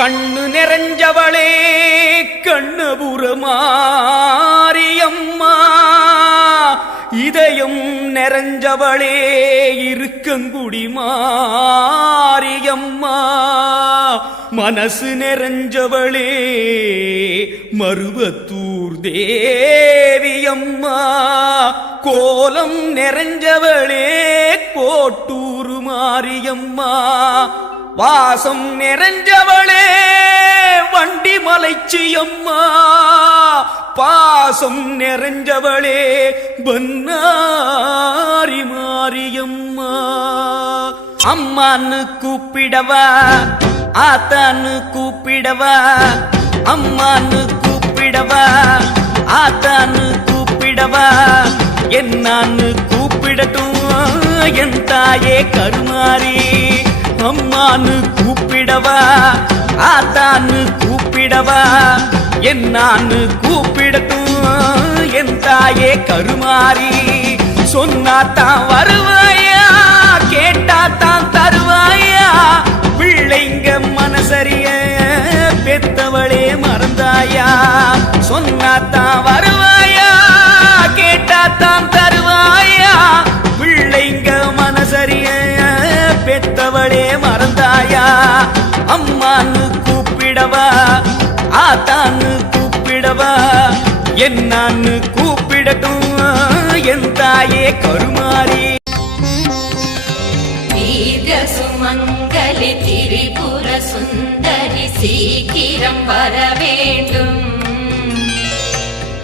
கண்ணு நிறைஞ்சவளே கண்ணபுரமாரியம்மா இதயம் நிறைஞ்சவளே இருக்கங்குடி மாரியம்மா. மனசு நிறைஞ்சவளே மருவத்தூர் தேவியம்மா. கோலம் நிறைஞ்சவளே கோட்டூர் மாரியம்மா. வாசம் நிறைஞ்சவளே வண்டி மலைச்சியம்மா. பாசம் நிறைஞ்சவளே பன்னாரி மாரியம்மா. அம்மான்னு கூப்பிடவா ஆத்தான்னு கூப்பிடவா அம்மான்னு கூப்பிடவா ஆத்தான்னு கூப்பிடவா. என்னான்னு கூப்பிடட்டும் என் தாயே கருமாறி. அம்மான்னு கூப்பிடவா ஆத்தான்னு கூப்பிடவா என்னான்னு கூப்பிடட்டும் என் தாயே கருமாறி சொன்னாத்தான் வருவா. என்னான்னு கூப்பிடட்டும் என் தாயே கருமாறி. சுமங்கலி திரிபுர சுந்தரி சீக்கிரம் வர வேண்டும்.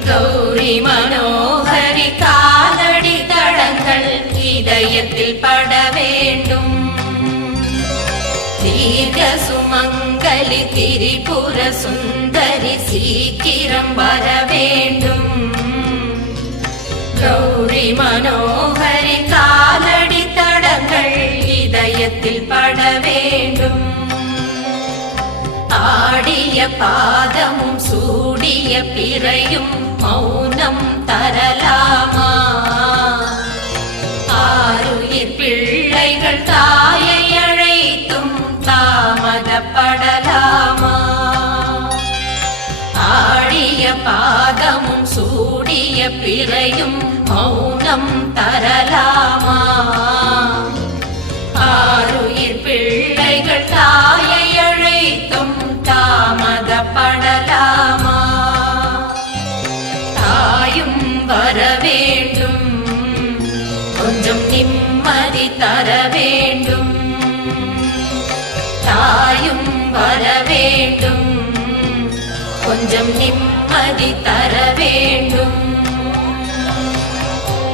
கௌரி மனோகரி காலடி தடங்கள் இதயத்தில் பட வேண்டும். தீர்க்க சுமங்கலி திரிபுர சுந்தரி சரி சீக்கிரம் வர வேண்டும். கௌரி மனோகரி காலடி தடங்கள் இதயத்தில் பட வேண்டும். ஆடிய பாதமும் சூடிய பிறையும் மௌனம் தரலாமா? ஆருயிர் பிள்ளைகள் தான் சூடிய மௌனம் தரலாமா? ஆறுயிர் பிள்ளைகள் தாயை அழைத்தும் தாமதப்படலாமா? தாயும் வர வேண்டும். கொஞ்சம் நிம்மதி தர வேண்டும். தாயும் வர வேண்டும். கொஞ்சம் நிம்மதி தர வேண்டும்.